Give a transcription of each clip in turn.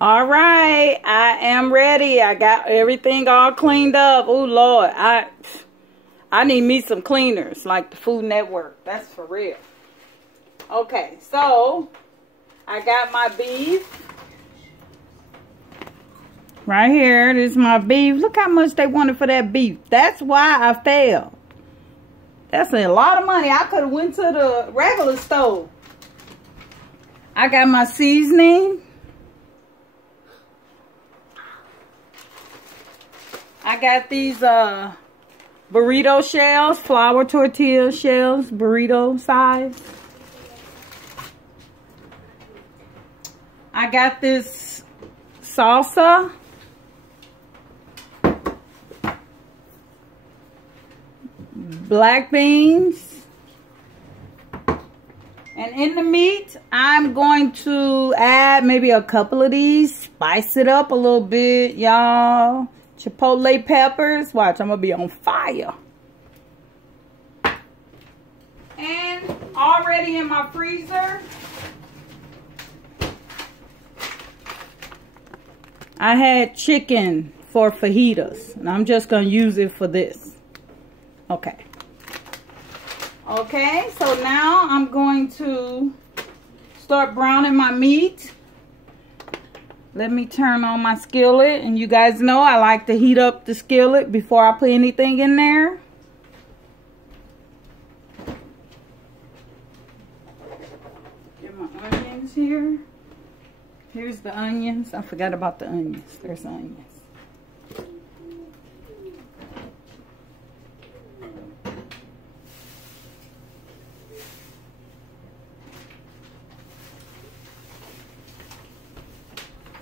All right, I am ready. I got everything all cleaned up. Oh Lord, I need me some cleaners like the Food Network. That's for real. Okay, so I got my beef right here. This is my beef. Look how much they wanted for that beef. That's why I failed. That's a lot of money. I could have went to the regular store. I got my seasoning. I got these burrito shells, flour tortilla shells, burrito size. I got this salsa. Black beans. And in the meat, I'm going to add maybe a couple of these. Spice it up a little bit, y'all. Chipotle peppers. Watch, I'm going to be on fire. And already in my freezer, I had chicken for fajitas. And I'm just going to use it for this. Okay. Okay, so now I'm going to start browning my meat. Let me turn on my skillet. And you guys know I like to heat up the skillet before I put anything in there. Get my onions here. Here's the onions. I forgot about the onions. There's the onions.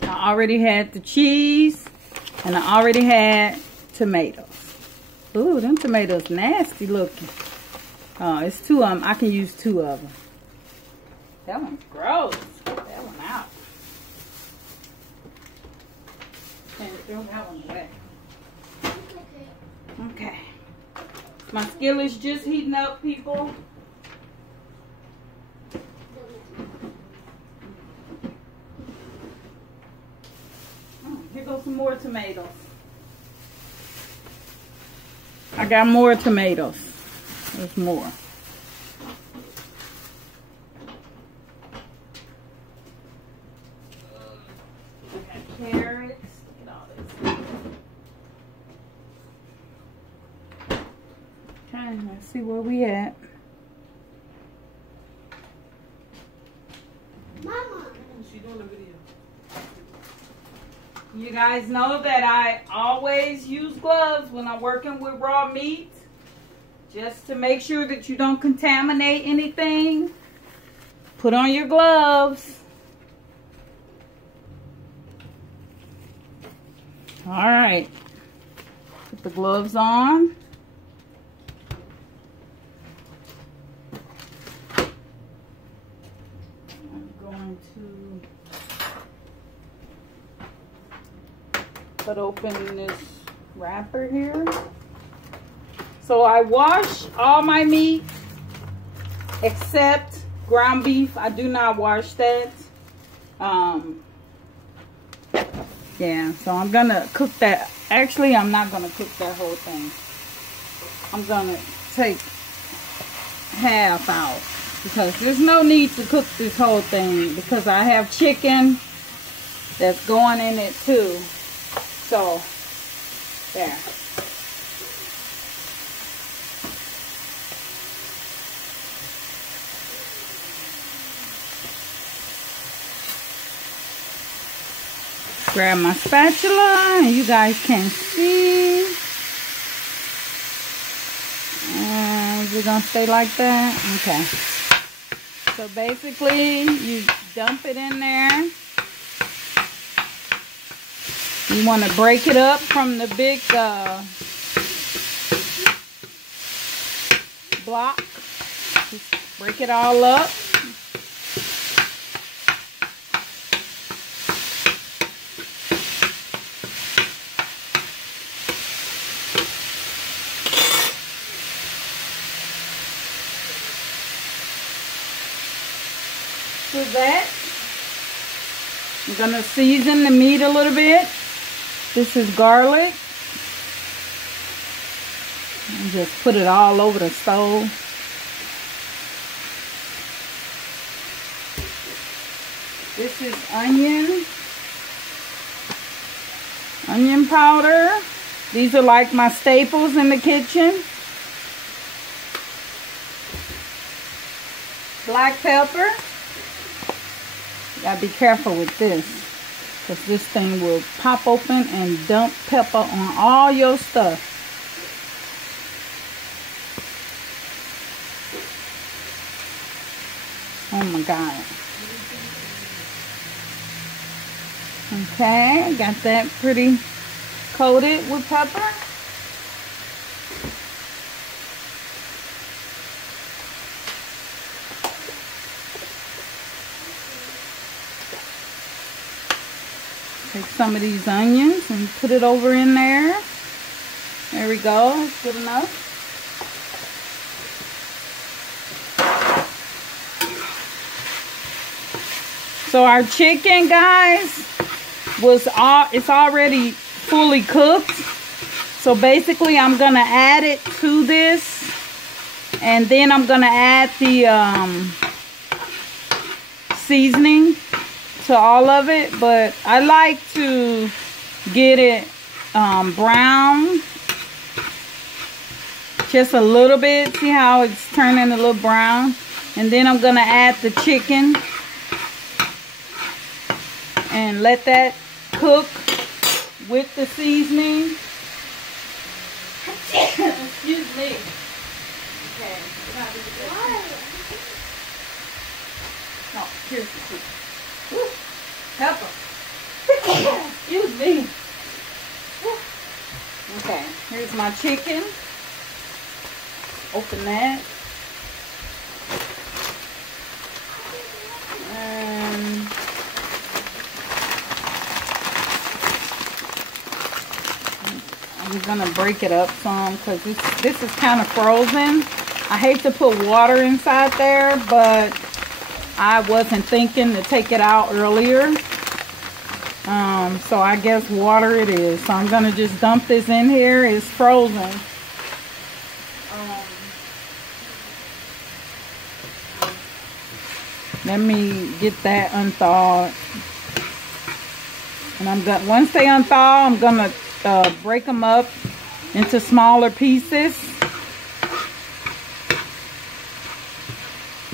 I already had the cheese, and I already had tomatoes. Ooh, them tomatoes nasty looking. Oh, it's two of them. I can use two of them. That one's gross. Get that one out. Can't throw that one away. Okay. My skillet's just heating up, people. Here goes some more tomatoes. I got more tomatoes. There's more. I got carrots. Look at all this. Okay, let's see where we at. Mama. She's doing a video. You guys know that I always use gloves when I'm working with raw meat, just to make sure that you don't contaminate anything. Put on your gloves. All right, put the gloves on. I'm going to cut open this wrapper here. So I wash all my meat except ground beef. I do not wash that. Yeah, so I'm gonna cook that. Actually, I'm not gonna cook that whole thing. I'm gonna take half out because there's no need to cook this whole thing because I have chicken that's going in it too. So, there. Grab my spatula and you guys can see. And we're going to stay like that. Okay. So basically, you dump it in there. You want to break it up from the big block. Just break it all up. So that I'm gonna season the meat a little bit. This is garlic. And just put it all over the stove. This is onion powder. These are like my staples in the kitchen. Black pepper. You gotta be careful with this, because this thing will pop open and dump pepper on all your stuff. Oh my God. Okay, got that pretty coated with pepper. Take some of these onions and put it over in there. There we go, that's good enough. So our chicken, guys, it's already fully cooked. So basically I'm gonna add it to this, and then I'm gonna add the seasoning to all of it. But I like to get it brown just a little bit. See how it's turning a little brown? And then I'm gonna add the chicken and let that cook with the seasoning. Excuse me. Okay. No, here's the chicken. Woo. Pepper. Excuse me. Woo. Okay, here's my chicken. Open that. And I'm gonna break it up some because this is kind of frozen. I hate to put water inside there, but I wasn't thinking to take it out earlier. So I guess water it is. So I'm gonna just dump this in here. It's frozen. Let me get that unthawed. And I'm gonna, once they unthaw, I'm gonna break them up into smaller pieces.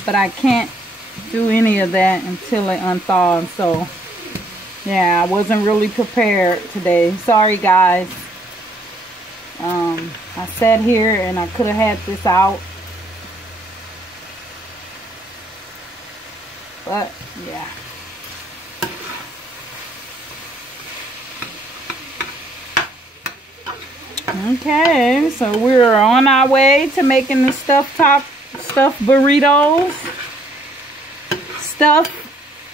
But I can't do any of that until they unthaw. So yeah, I wasn't really prepared today. Sorry guys. I sat here and I could have had this out. But yeah. Okay, so we're on our way to making the stuffed burritos.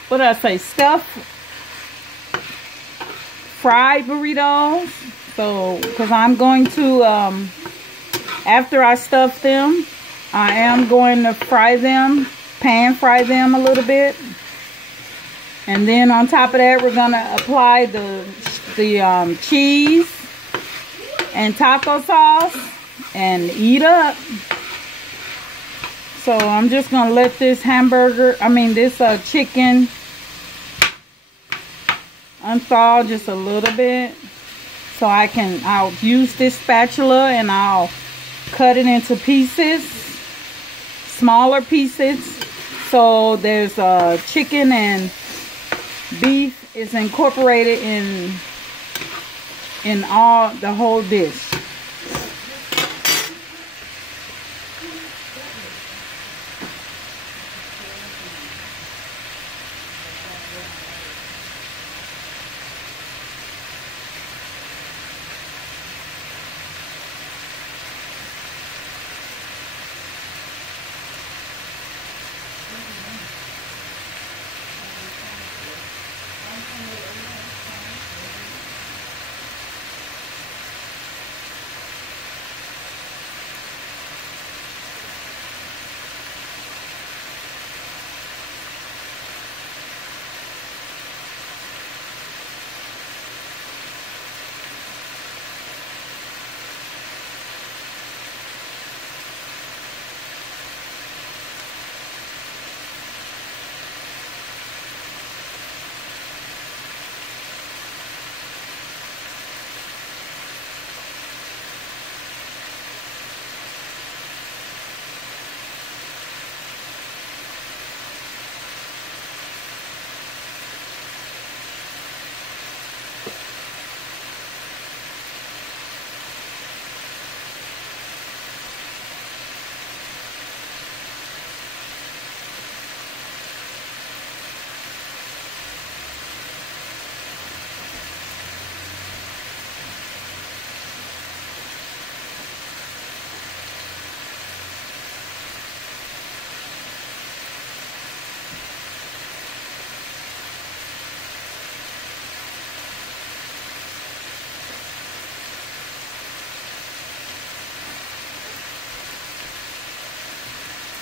What did I say? Stuffed fried burritos. So, because I'm going to, after I stuff them, I am going to fry them, pan fry them a little bit. And then on top of that, we're going to apply the cheese and taco sauce and eat up. So I'm just gonna let this chicken unthaw just a little bit, so I'll use this spatula and I'll cut it into pieces, smaller pieces, so there's chicken and beef is incorporated in the whole dish.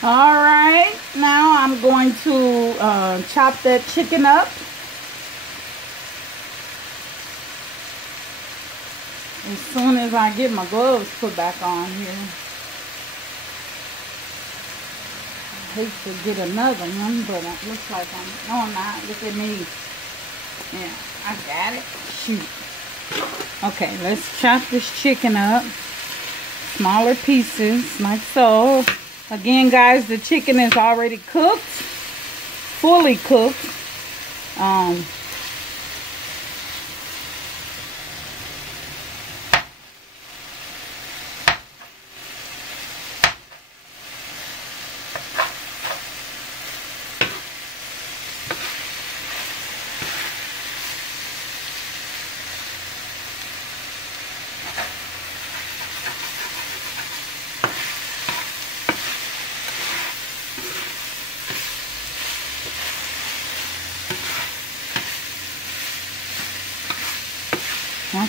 All right, now I'm going to chop that chicken up. As soon as I get my gloves put back on here. I hate to get another one, but it looks like no, I'm not. Look at me. Yeah, I got it. Shoot. Okay, let's chop this chicken up. Smaller pieces, like so. Again, guys, the chicken is already cooked. Fully cooked.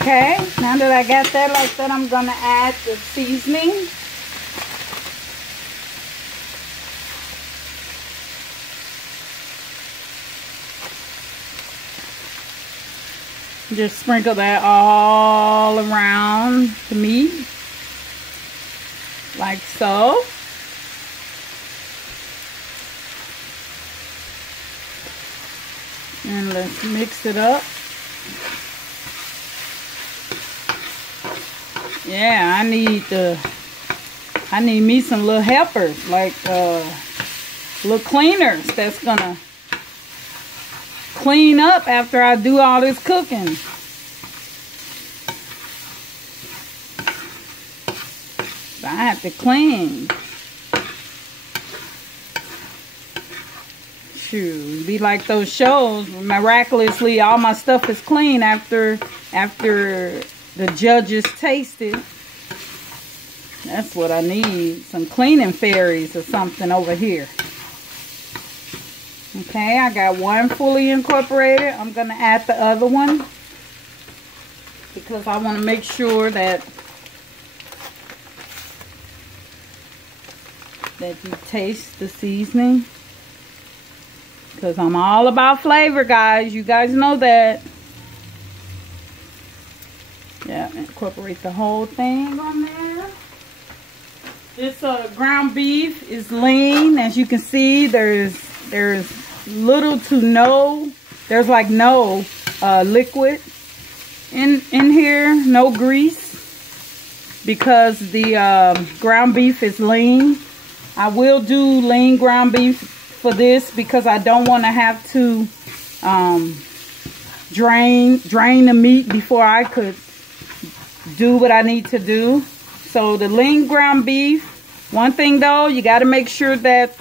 Okay, now that I got that like that, I'm gonna add the seasoning. Just sprinkle that all around the meat, like so. And let's mix it up. Yeah, I need me some little helpers, like little cleaners that's gonna clean up after I do all this cooking. So I have to clean. Shoot, be like those shows, miraculously all my stuff is clean after the judges taste it. That's what I need. Some cleaning fairies or something over here. Okay, I got one fully incorporated. I'm going to add the other one because I want to make sure that you taste the seasoning. Because I'm all about flavor, guys. You guys know that. Yeah, incorporate the whole thing on there. This ground beef is lean. As you can see, there's little to no, there's like no liquid in here, no grease, because the ground beef is lean. I will do lean ground beef for this because I don't want to have to drain the meat before I could do what I need to do. So the lean ground beef. One thing though, you got to make sure that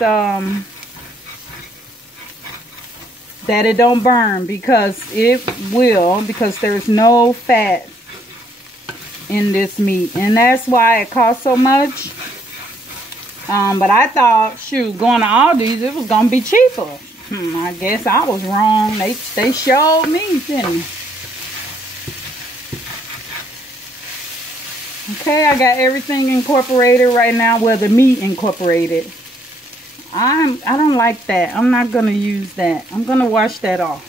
that it don't burn, because it will, because there's no fat in this meat, and that's why it costs so much. But I thought, shoot, going to Aldi's, it was gonna be cheaper. I guess I was wrong. They showed me, didn't they? Okay, I got everything incorporated right now. Well, the meat incorporated. I don't like that. I'm not gonna use that. I'm gonna wash that off.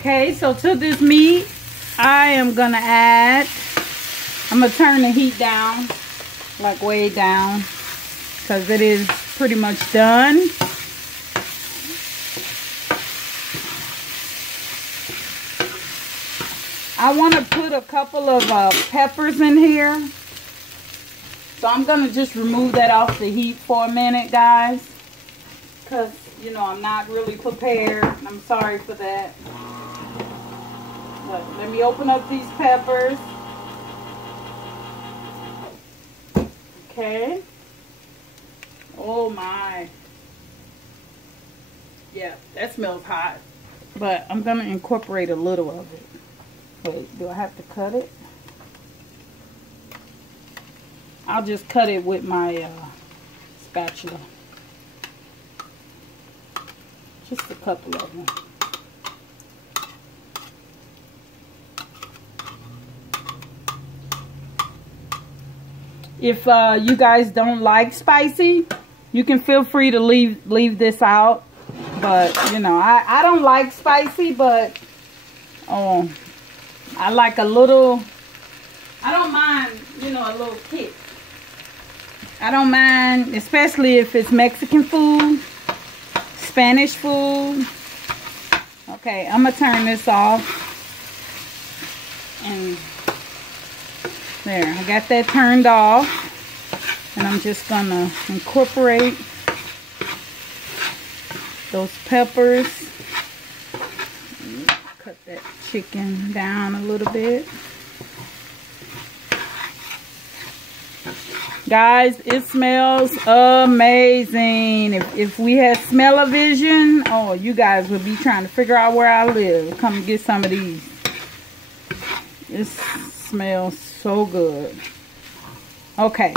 Okay, so to this meat, I am gonna add, I'm gonna turn the heat down, like way down, because it is pretty much done. I want to put a couple of peppers in here, so I'm gonna just remove that off the heat for a minute, guys, because you know I'm not really prepared. I'm sorry for that. But let me open up these peppers. Okay. Oh my. Yeah, that smells hot. but I'm gonna incorporate a little of it. Wait, do I have to cut it? I'll just cut it with my spatula. Just a couple of them. If you guys don't like spicy, you can feel free to leave this out. But, you know, I don't like spicy, but I like a little, I don't mind, you know, a little kick. I don't mind, especially if it's Mexican food, Spanish food. Okay, I'm going to turn this off. And there, I got that turned off. And I'm just going to incorporate those peppers. Cut that chicken down a little bit. Guys, it smells amazing. If we had smell-o-vision, oh, you guys would be trying to figure out where I live. Come get some of these. It smells so good. Okay.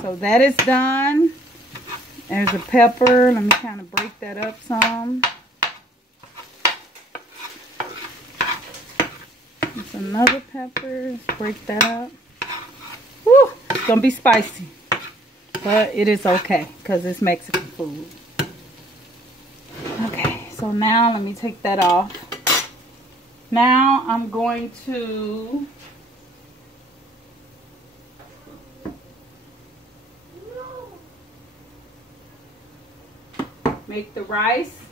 So that is done. There's a pepper. Let me kind of break that up some. There's another pepper. Let's break that up. Woo! It's gonna be spicy, but it is okay because it's Mexican food. Okay, so now let me take that off. Now I'm going to make the rice.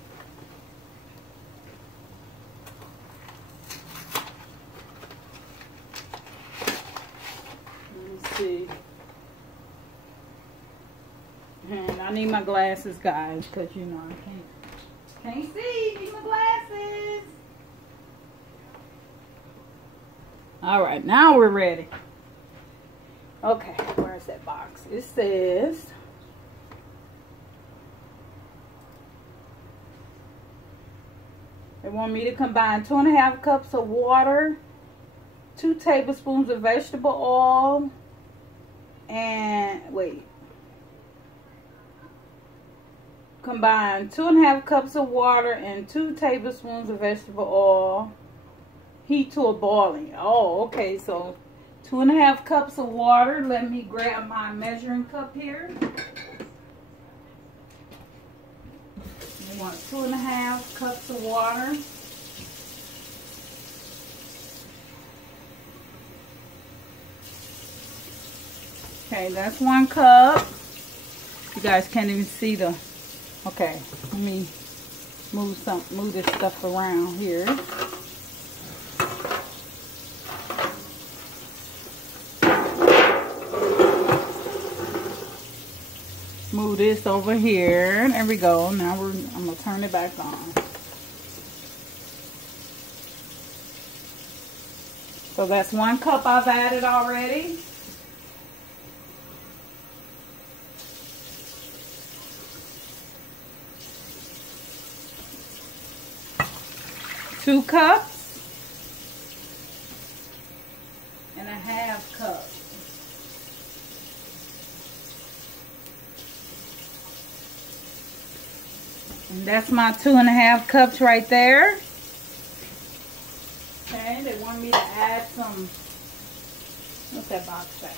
See, and I need my glasses, guys, because you know I can't see. Need my glasses. All right, now we're ready. Okay, where's that box? It says they want me to combine 2.5 cups of water, 2 tablespoons of vegetable oil. And wait, combine 2.5 cups of water and 2 tablespoons of vegetable oil. Heat to a boiling. Oh, okay. So 2.5 cups of water. Let me grab my measuring cup here. We want 2.5 cups of water. Okay, that's 1 cup. You guys can't even see the. Okay, let me move this stuff around here. Move this over here. There we go. Now I'm gonna turn it back on. So that's 1 cup I've added already. Two cups and 1/2 cup. And that's my 2.5 cups right there. Okay, they want me to add some, what's that box say?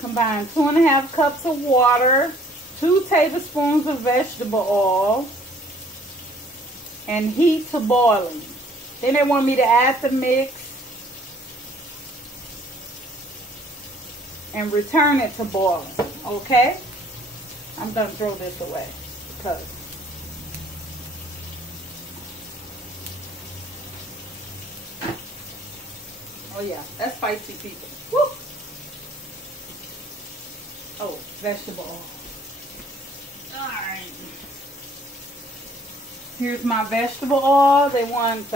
Combine 2.5 cups of water, 2 tablespoons of vegetable oil, and heat to boiling. Then they want me to add the mix and return it to boiling. Okay? I'm going to throw this away because oh yeah, that's spicy, people. Woo! Oh, vegetable oil. Alright. Here's my vegetable oil. They want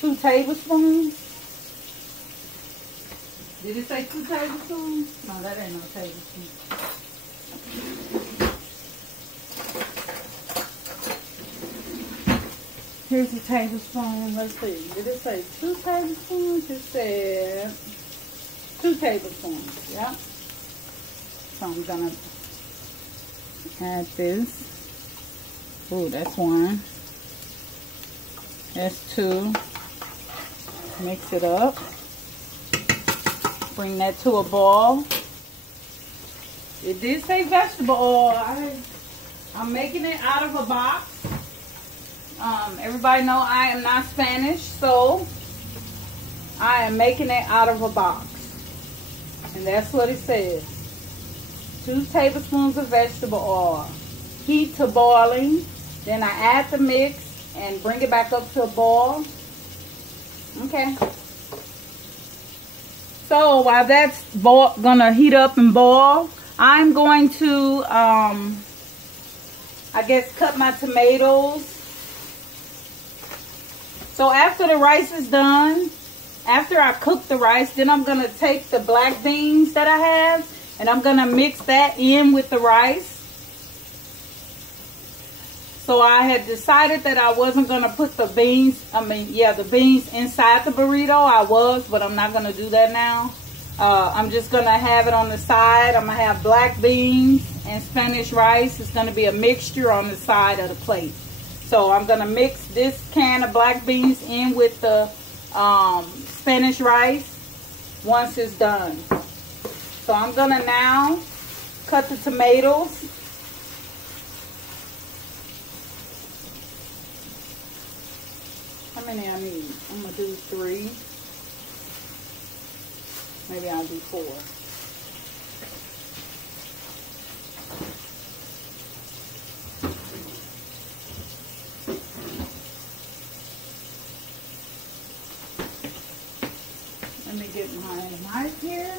2 tablespoons. Did it say 2 tablespoons? No, that ain't no tablespoon. Here's a tablespoon. Let's see. Did it say 2 tablespoons? It said 2 tablespoons. Yep. So I'm gonna add this. Ooh, that's 1. That's 2. Mix it up. Bring that to a boil. It did say vegetable oil. I'm making it out of a box. Everybody know I am not Spanish, so I am making it out of a box. And that's what it says. 2 tablespoons of vegetable oil. Heat to boiling. Then I add the mix and bring it back up to a boil. Okay. So while that's gonna heat up and boil, I'm going to, I guess, cut my tomatoes. So after the rice is done, after I cook the rice, then I'm gonna take the black beans that I have and I'm gonna mix that in with the rice. So I had decided that I wasn't gonna put the beans, the beans inside the burrito. I was, but I'm not gonna do that now. I'm just gonna have it on the side. I'm gonna have black beans and Spanish rice. It's gonna be a mixture on the side of the plate. So I'm gonna mix this can of black beans in with the Spanish rice once it's done. So I'm gonna now cut the tomatoes. How many I need? I'm gonna do 3. Maybe I'll do 4. Let me get my knife here.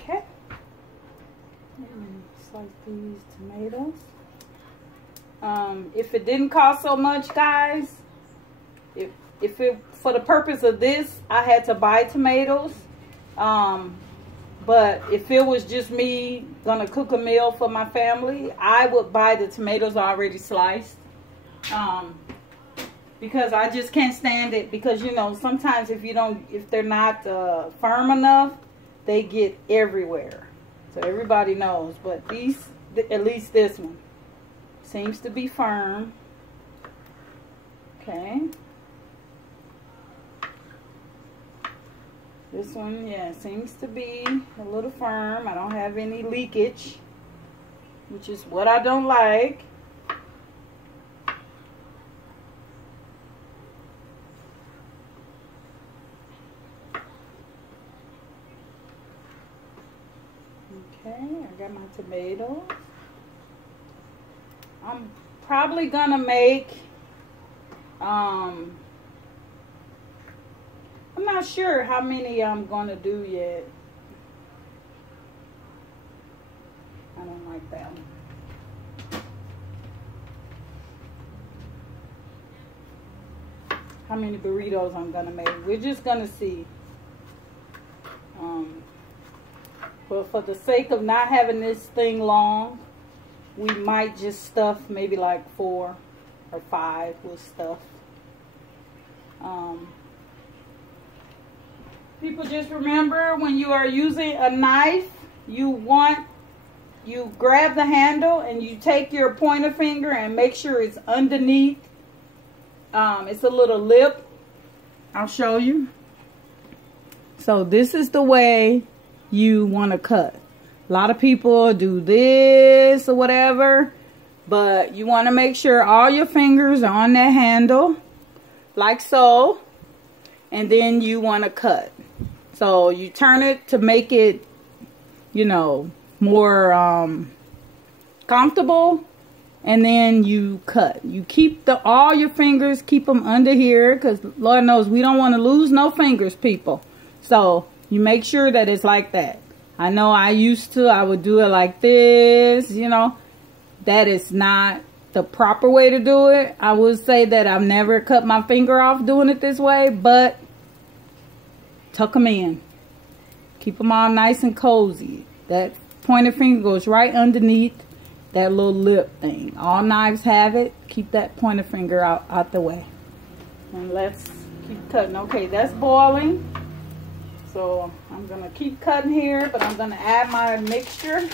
Okay. And slice these tomatoes. If it didn't cost so much, guys, if it, for the purpose of this, I had to buy tomatoes. But if it was just me gonna cook a meal for my family, I would buy the tomatoes already sliced. Because I just can't stand it, because you know, sometimes if they're not firm enough, they get everywhere. So everybody knows, but these, at least this one, seems to be firm. Okay. This one, yeah, seems to be a little firm. I don't have any leakage, which is what I don't like. Okay, I got my tomatoes. I'm probably gonna make, I'm not sure how many I'm gonna do yet. I don't like that one. How many burritos I'm gonna make. We're just gonna see. But for the sake of not having this thing long, we might just stuff maybe like 4 or 5 with stuff. People, just remember, when you are using a knife, you grab the handle and you take your pointer finger and make sure it's underneath. It's a little lip. I'll show you. So this is the way you want to cut. A lot of people do this or whatever, but you want to make sure all your fingers are on that handle, like so, and then you want to cut. So you turn it to make it, you know, more comfortable, and then you cut. You keep all your fingers, keep them under here, because Lord knows we don't want to lose no fingers, people. So you make sure that it's like that. I know I would do it like this, you know. That is not the proper way to do it. I would say that I've never cut my finger off doing it this way, but tuck them in. Keep them all nice and cozy. That pointer finger goes right underneath that little lip thing. All knives have it. Keep that pointer finger out the way. And let's keep cutting. Okay, that's boiling. So I'm going to keep cutting here, but I'm going to add my mixture.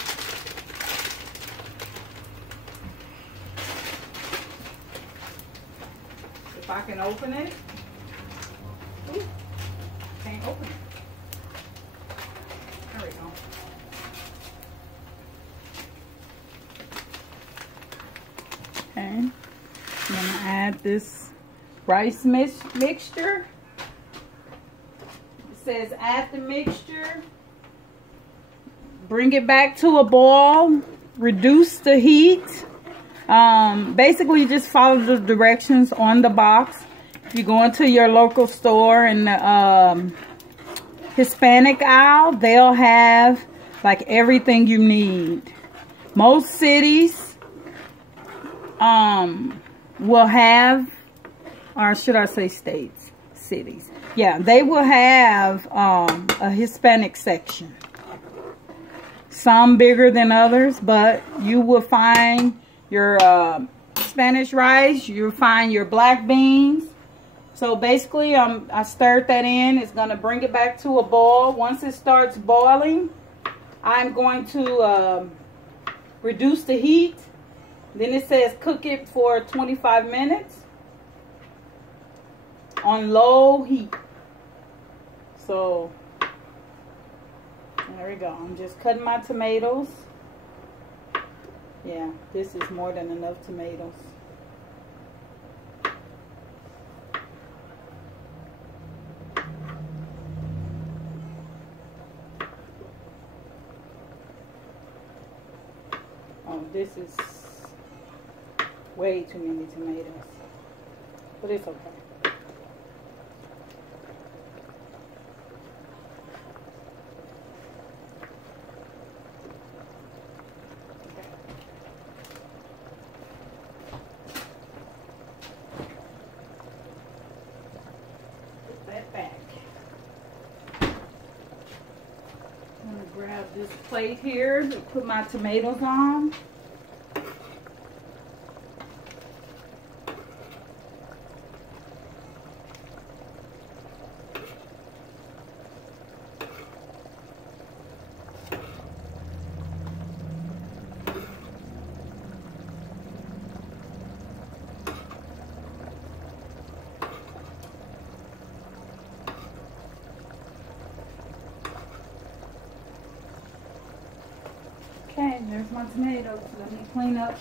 If I can open it. Ooh, can't open it. There we go. Okay, I'm going to add this rice mixture. It says add the mixture, bring it back to a boil, reduce the heat. Basically just follow the directions on the box. If you go into your local store in the Hispanic aisle, they'll have like everything you need. Most cities will have, or should I say states, cities. Yeah, they will have a Hispanic section. Some bigger than others, but you will find your Spanish rice, you'll find your black beans. So basically, I stirred that in. It's going to bring it back to a boil. Once it starts boiling, I'm going to reduce the heat. Then it says cook it for 25 minutes on low heat. So there we go. I'm just cutting my tomatoes. Yeah, this is more than enough tomatoes. Oh, this is way too many tomatoes, but it's okay. Grab this plate here to put my tomatoes on. Okay, there's my tomatoes. Let me clean up.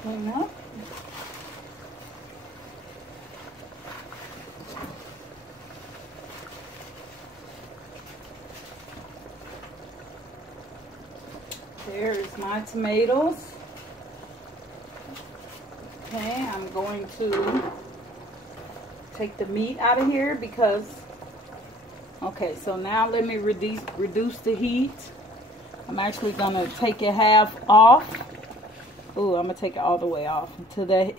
Clean up. There's my tomatoes. Okay, I'm going to take the meat out of here because, okay, so now let me reduce the heat. I'm actually gonna take it half off. Ooh, I'm gonna take it all the way off until the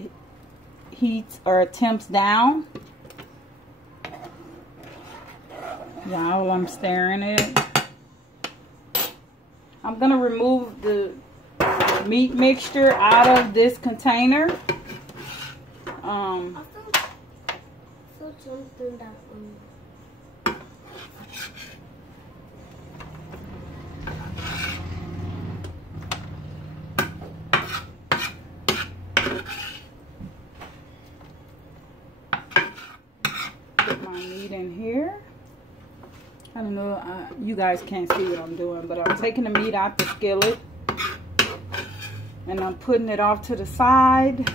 heat or temps down. While I'm stirring it, I'm gonna remove the meat mixture out of this container. Put my meat in here. I don't know, you guys can't see what I'm doing, but I'm taking the meat out the skillet and I'm putting it off to the side.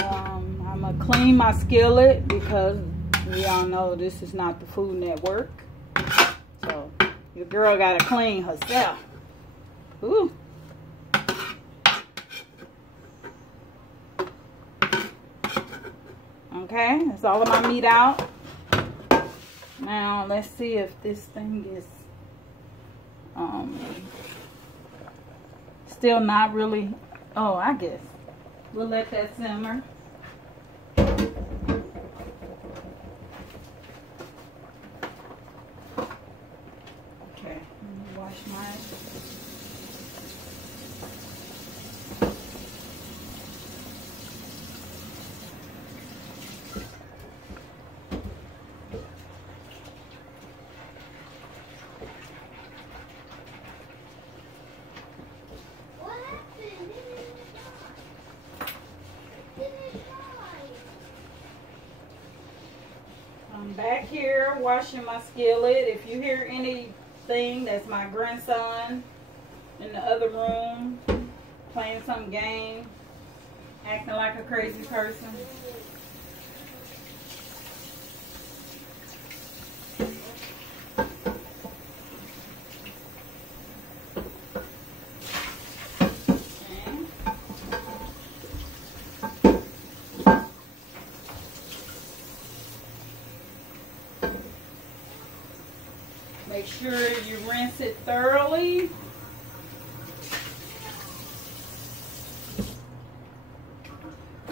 I'm gonna clean my skillet because we all know this is not the Food Network. So your girl gotta clean herself. Ooh. Okay, that's all of my meat out. Now let's see if this thing is still not really. Oh, I guess we'll let that simmer. Okay, let me wash mine. I'm back here washing my skillet. If you hear anything, that's my grandson in the other room playing some game, acting like a crazy person. Make sure you rinse it thoroughly.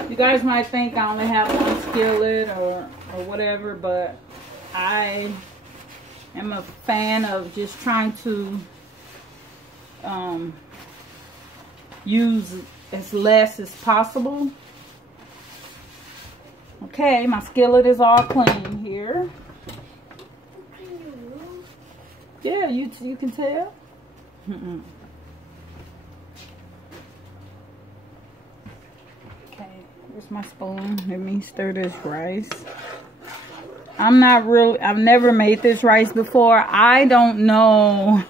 You guys might think I only have one skillet or whatever, but I am a fan of just trying to use as less as possible. Okay, my skillet is all clean here. Yeah, you can tell. Okay, here's my spoon. Let me stir this rice. I've never made this rice before. I don't know.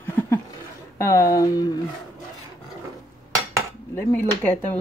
Let me look at those.